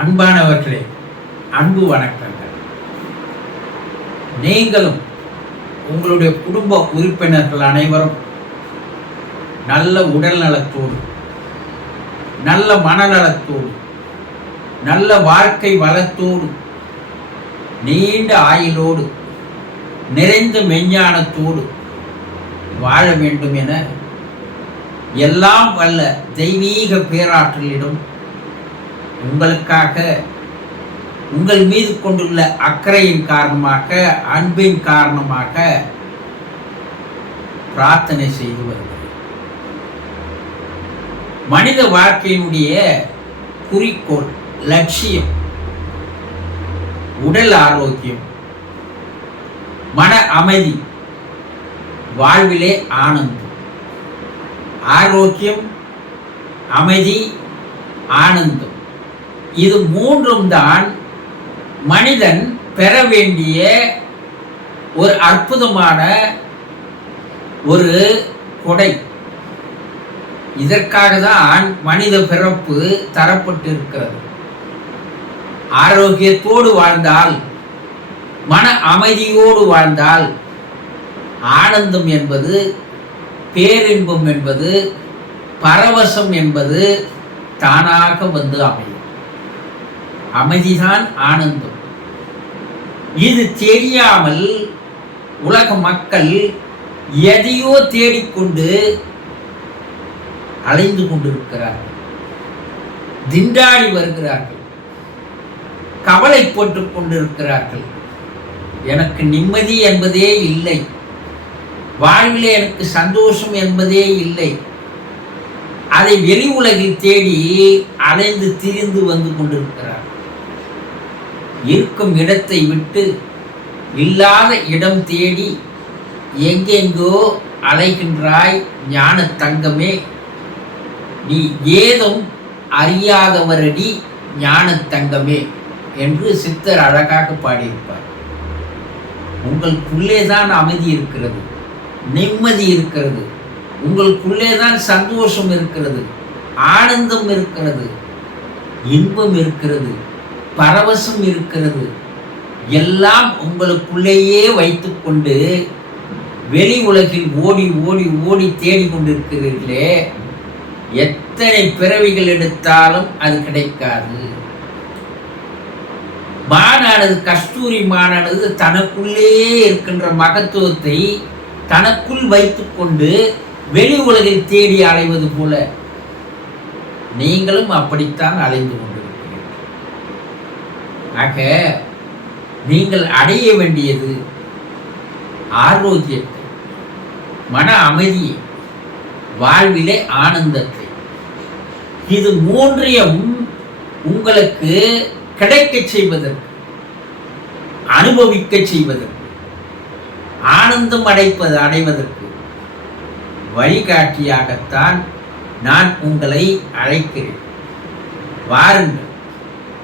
அன்பானவர்களே அன்பு வணக்கங்கள். நீங்களும் உங்களுடைய குடும்ப உறுப்பினர்கள் அனைவரும் நல்ல உடல் நலத்தோடு நல்ல மனநலத்தோடு நல்ல வாழ்க்கை வளத்தோடு நீண்ட ஆயுளோடு நிறைந்த மெஞ்ஞானத்தோடு வாழ வேண்டும் என எல்லாம் வல்ல தெய்வீக பேராற்றலிடம் உங்களுக்காக உங்கள் மீது கொண்டுள்ள அக்கறையின் காரணமாக அன்பின் காரணமாக பிரார்த்தனை செய்து வருகிறேன். மனித வாழ்க்கையினுடைய குறிக்கோள் லட்சியம் உடல் ஆரோக்கியம் மன அமைதி வாழ்விலே ஆனந்தம். ஆரோக்கியம் அமைதி ஆனந்தம். இது மூன்றும் தான் மனிதன் பெற வேண்டிய ஒரு அற்புதமான ஒரு கொடை. இதற்காக தான் மனித பிறப்பு தரப்பட்டிருக்கிறது. ஆரோக்கியத்தோடு வாழ்ந்தால் மன அமைதியோடு வாழ்ந்தால் ஆனந்தம் என்பது பேரின்பம் என்பது பரவசம் என்பது தானாக வந்து அமையும். அமைதிதான் ஆனந்தம். இது தெரியாமல் உலக மக்கள் எதையோ தேடிக்கொண்டு அலைந்து கொண்டிருக்கிறார்கள். திண்டாடி வருகிறார்கள். கவலைப்பட்டுக் கொண்டிருக்கிறார்கள். எனக்கு நிம்மதி என்பதே இல்லை. வாழ்வில் எனக்கு சந்தோஷம் என்பதே இல்லை. அதை வெளி உலகில் தேடி அலைந்து திரிந்து வந்து கொண்டிருக்கிறார் இருக்கும் இடத்தை விட்டு இல்லாத இடம் தேடி எங்கெங்கோ அலைகின்றாய் ஞான தங்கமே. நீ ஏதும் அறியாதவரடி ஞான தங்கமே என்று சித்தர் அழகாக பாடியிருப்பார். உங்களுக்குள்ளே தான் அமைதி இருக்கிறது நிம்மதி இருக்கிறது உங்களுக்குள்ளே தான் சந்தோஷம் இருக்கிறது ஆனந்தம் இருக்கிறது இன்பம் இருக்கிறது. பரவசம் இருக்கிறது. எல்லாம் உங்களுக்குள்ளேயே வைத்துக்கொண்டு வெளி உலகில் ஓடி ஓடி ஓடி தேடிக்கொண்டிருக்கிறீர்களே எத்தனை பிறவிகள் எடுத்தாலும் அது கிடைக்காது. மானானது கஸ்தூரி மானானது தனக்குள்ளேயே இருக்கின்ற மகத்துவத்தை தனக்குள் வைத்துக்கொண்டு வெளி உலகில் தேடி அலைவது போல. நீங்களும் அப்படித்தான் அலைந்து கொண்டு ஆக நீங்கள் அடைய வேண்டியது ஆரோக்கியத்தை மன அமைதியை வாழ்விலே ஆனந்தத்தை. இது மூன்றையும் உங்களுக்கு கிடைக்கச் செய்வதற்கு அனுபவிக்க செய்வதற்கு ஆனந்தம் அடைப்பது அடைவதற்கு வழிகாட்டியாகத்தான் நான் உங்களை அழைக்கிறேன். வாருங்கள்.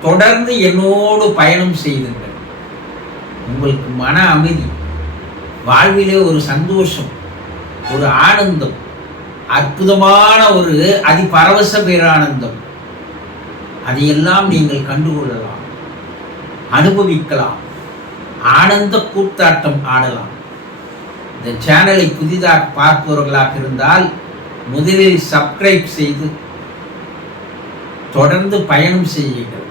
தொடர்ந்து என்னோடு பயணம் செய்துங்கள். உங்களுக்கு மன அமைதி வாழ்விலே ஒரு சந்தோஷம் ஒரு ஆனந்தம் அற்புதமான ஒரு அதிபரவச பேரானந்தம். அதையெல்லாம் நீங்கள் கண்டுகொள்ளலாம் அனுபவிக்கலாம் ஆனந்த கூத்தாட்டம் ஆடலாம். இந்த சேனலை புதிதாக பார்ப்பவர்களாக இருந்தால் முதலில் சப்ஸ்கிரைப் செய்து தொடர்ந்து பயணம் செய்யுங்கள்.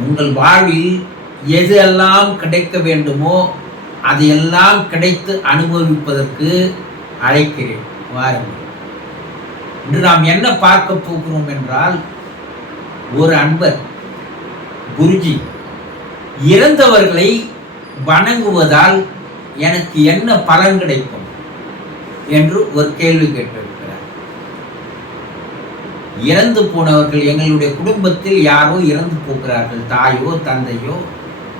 உங்கள் வாழ்வில் எது எல்லாம் கிடைக்க வேண்டுமோ அதையெல்லாம் கிடைத்து அனுபவிப்பதற்கு அழைக்கிறேன். வாருங்கள். இன்று நாம் என்ன பார்க்க போகிறோம் என்றால் ஒரு அன்பர் குருஜி இறந்தவர்களை வணங்குவதால் எனக்கு என்ன பலன் கிடைக்கும்? என்று ஒரு கேள்வி கேட்டது இறந்து போனவர்கள் எங்களுடைய குடும்பத்தில் யாரோ இறந்து போகிறார்கள். தாயோ தந்தையோ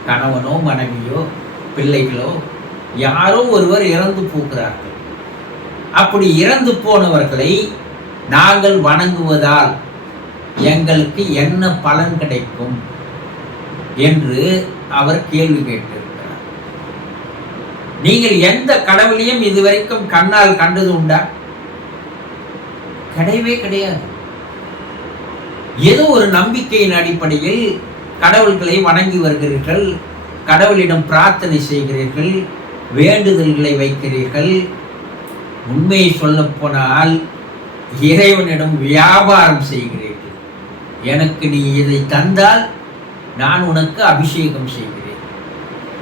கணவனோ மனைவியோ பிள்ளைகளோ யாரோ ஒருவர் இறந்து போகிறார்கள். அப்படி இறந்து போனவர்களை நாங்கள் வணங்குவதால் எங்களுக்கு என்ன பலன் கிடைக்கும் என்று அவர் கேள்வி கேட்டிருக்கிறார். நீங்கள் எந்த கடவுளையும் இதுவரைக்கும் கண்ணால் கண்டது உண்டா? கிடையவே கிடையாது. ஏதோ ஒரு நம்பிக்கையின் அடிப்படையில் கடவுள்களை வணங்கி வருகிறீர்கள் கடவுளிடம் பிரார்த்தனை செய்கிறீர்கள் வேண்டுதல்களை வைக்கிறீர்கள். உண்மையை சொல்லப்போனால் இறைவனிடம் வியாபாரம் செய்கிறீர்கள். எனக்கு நீ இதை தந்தால் நான் உனக்கு அபிஷேகம் செய்கிறேன்.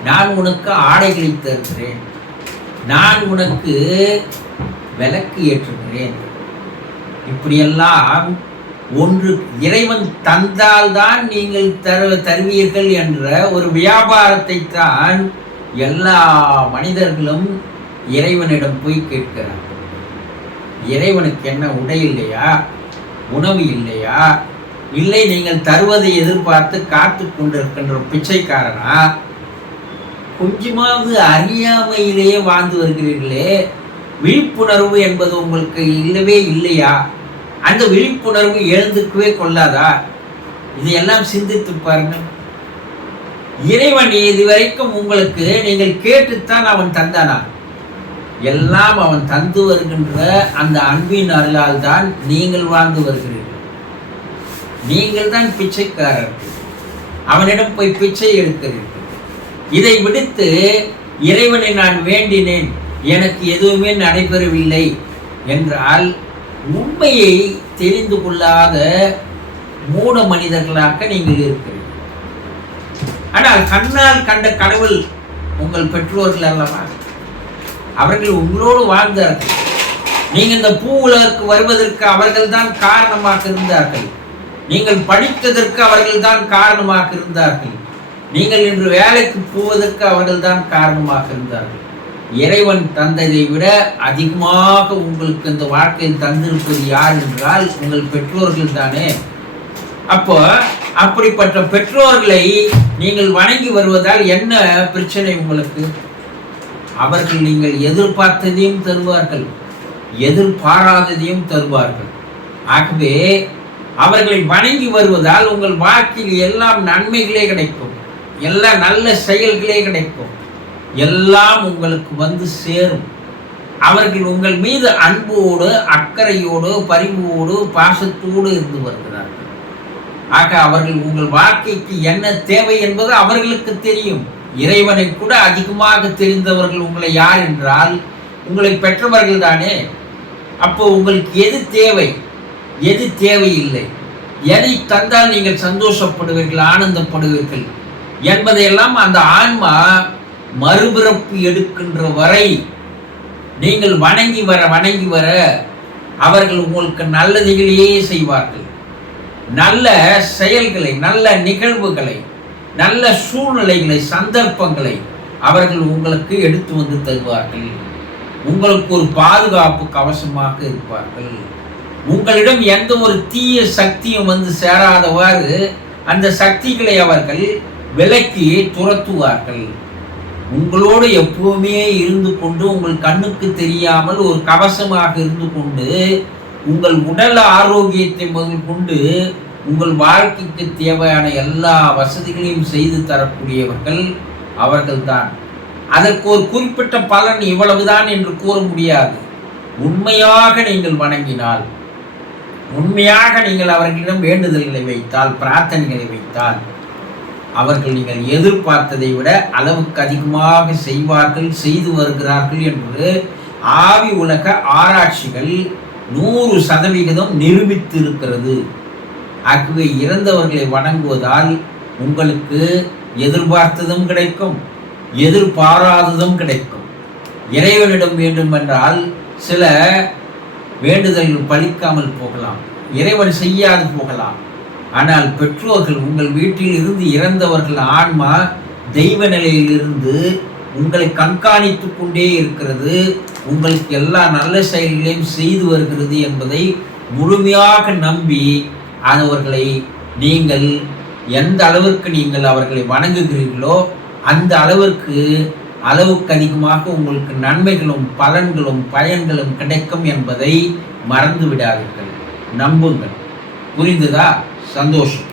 நான் உனக்கு ஆடைகளை தருகிறேன். நான் உனக்கு விளக்கு ஏற்றுகிறேன். இப்படியெல்லாம் ஒன்று இறைவன் தந்தால்தான் நீங்கள் தரு தருவீர்கள் என்ற ஒரு வியாபாரத்தை தான் எல்லா மனிதர்களும் இறைவனிடம் போய் கேட்கிறார்கள். இறைவனுக்கு என்ன உடை இல்லையா? உணவு இல்லையா? இல்லை நீங்கள் தருவதை எதிர்பார்த்து காத்து கொண்டிருக்கின்ற பிச்சைக்காரனா? கொஞ்சமாவது அறியாமையிலேயே வாழ்ந்து வருகிறீர்களே. விழிப்புணர்வு என்பது உங்களுக்கு இல்லவே இல்லையா? அந்த விழிப்புணர்வு எழுந்துக்கவே கொள்ளாதா? இதையெல்லாம் சிந்தித்து பாருங்கள். இறைவன் இதுவரைக்கும் உங்களுக்கு நீங்கள் கேட்டுத்தான் அவன் தந்தானா எல்லாம் அவன் தந்து வருகின்ற அந்த அன்பின் அருளால் தான் நீங்கள் வாழ்ந்து வருகிறீர்கள். நீங்கள் தான் பிச்சைக்காரர். அவனிடம் போய் பிச்சை எடுக்கிறீர்கள். இதை விடுத்து இறைவனை நான் வேண்டினேன். எனக்கு எதுவுமே நடைபெறவில்லை என்றால் உண்மையை தெரிந்து கொள்ளாத மூட மனிதர்களாக நீங்கள் இருக்கிறீர்கள். ஆனால் கண்ணால் கண்ட கடவுள் உங்கள் பெற்றோர்கள் அல்லவா? அவர்கள் உங்களோடு வாழ்ந்தார்கள். நீங்கள் இந்த பூ உலகிற்கு வருவதற்கு அவர்கள் தான் காரணமாக இருந்தார்கள். நீங்கள் படித்ததற்கு அவர்கள் தான் காரணமாக இருந்தார்கள். நீங்கள் இன்று வேலைக்கு போவதற்கு அவர்கள் தான் காரணமாக இருந்தார்கள். இறைவன் தந்ததை விட அதிகமாக உங்களுக்கு இந்த வாழ்க்கையில் தந்திருப்பது யார் என்றால் உங்கள் பெற்றோர்கள் தானே. அப்போ அப்படிப்பட்ட பெற்றோர்களை நீங்கள் வணங்கி வருவதால் என்ன பிரச்சனை உங்களுக்கு? அவர்கள் நீங்கள் எதிர்பார்த்ததையும் தருவார்கள் எதிர்பாராததையும் தருவார்கள். ஆகவே அவர்களை வணங்கி வருவதால் உங்கள் வாழ்க்கையில் எல்லாம் நன்மைகளே கிடைக்கும் எல்லா நல்ல செயல்களே கிடைக்கும். எல்லாம் உங்களுக்கு வந்து சேரும். அவர்கள் உங்கள் மீது அன்போடு அக்கறையோடு பரிவோடு பாசத்தோடு இருந்து வருகிறார்கள். ஆக அவர்கள் உங்கள் வாழ்க்கைக்கு என்ன தேவை என்பது அவர்களுக்கு தெரியும். இறைவனை கூட அதிகமாக தெரிந்தவர்கள் உங்களை யார் என்றால் உங்களை பெற்றவர்கள் தானே. அப்போ உங்களுக்கு எது தேவை? எது தேவையில்லை? எதை தந்தால் நீங்கள் சந்தோஷப்படுவீர்கள் ஆனந்தப்படுவீர்கள்? என்பதையெல்லாம் அந்த ஆன்மா மறுபிறப்பு எடுக்கின்ற வரை நீங்கள் வணங்கி வர வணங்கி வர அவர்கள் உங்களுக்கு நல்லதைகளையே செய்வார்கள். நல்ல செயல்களை நல்ல நிகழ்வுகளை நல்ல சூழ்நிலைகளை சந்தர்ப்பங்களை அவர்கள் உங்களுக்கு எடுத்து வந்து தருவார்கள். உங்களுக்கு ஒரு பாதுகாப்பு கவசமாக இருப்பார்கள். உங்களிடம் எந்த ஒரு தீய சக்தியும் வந்து சேராதவாறு அந்த சக்திகளை அவர்கள் விலக்கி துரத்துவார்கள். உங்களோடு எப்பவுமே இருந்து கொண்டு உங்கள் கண்ணுக்கு தெரியாமல் ஒரு கவசமாக இருந்து கொண்டு உங்கள் உடல் ஆரோக்கியத்தை முதல் கொண்டு உங்கள் வாழ்க்கைக்கு தேவையான எல்லா வசதிகளையும் செய்து தரக்கூடியவர்கள் அவர்கள்தான் அதற்கு ஒரு குறிப்பிட்ட பலன் இவ்வளவுதான் என்று கூற முடியாது. உண்மையாக நீங்கள் வணங்கினால் உண்மையாக நீங்கள் அவர்களிடம் வேண்டுதல்களை வைத்தால் பிரார்த்தனைகளை வைத்தால் அவர்கள் நீங்கள் எதிர்பார்த்ததை விட அளவுக்கு அதிகமாக செய்வார்கள் செய்து வருகிறார்கள் என்று ஆவி உலக ஆராய்ச்சிகள் நூறு சதவிகிதம் நிரூபித்து இருக்கிறது ஆகவே இறந்தவர்களை வணங்குவதால் உங்களுக்கு எதிர்பார்த்ததும் கிடைக்கும் எதிர்பாராததும் கிடைக்கும். இறைவனிடம் வேண்டும் என்றால் சில வேண்டுதல்கள் பலிக்காமல் போகலாம் இறைவன் செய்யாது போகலாம். ஆனால் பெற்றோர்கள் உங்கள் வீட்டில் இருந்து இறந்தவர்கள் ஆன்மா தெய்வ நிலையிலிருந்து உங்களை கண்காணித்து கொண்டே இருக்கிறது. உங்களுக்கு எல்லா நல்ல செயல்களையும் செய்து வருகிறது என்பதை முழுமையாக நம்பி அவர்களை நீங்கள் எந்த அளவிற்கு நீங்கள் அவர்களை வணங்குகிறீர்களோ அந்த அளவிற்கு அளவுக்கு அதிகமாக உங்களுக்கு நன்மைகளும் பலன்களும் பயன்களும் கிடைக்கும் என்பதை மறந்து விடாதீர்கள் நம்புங்கள். புரிந்ததா? சந்தோஷம்.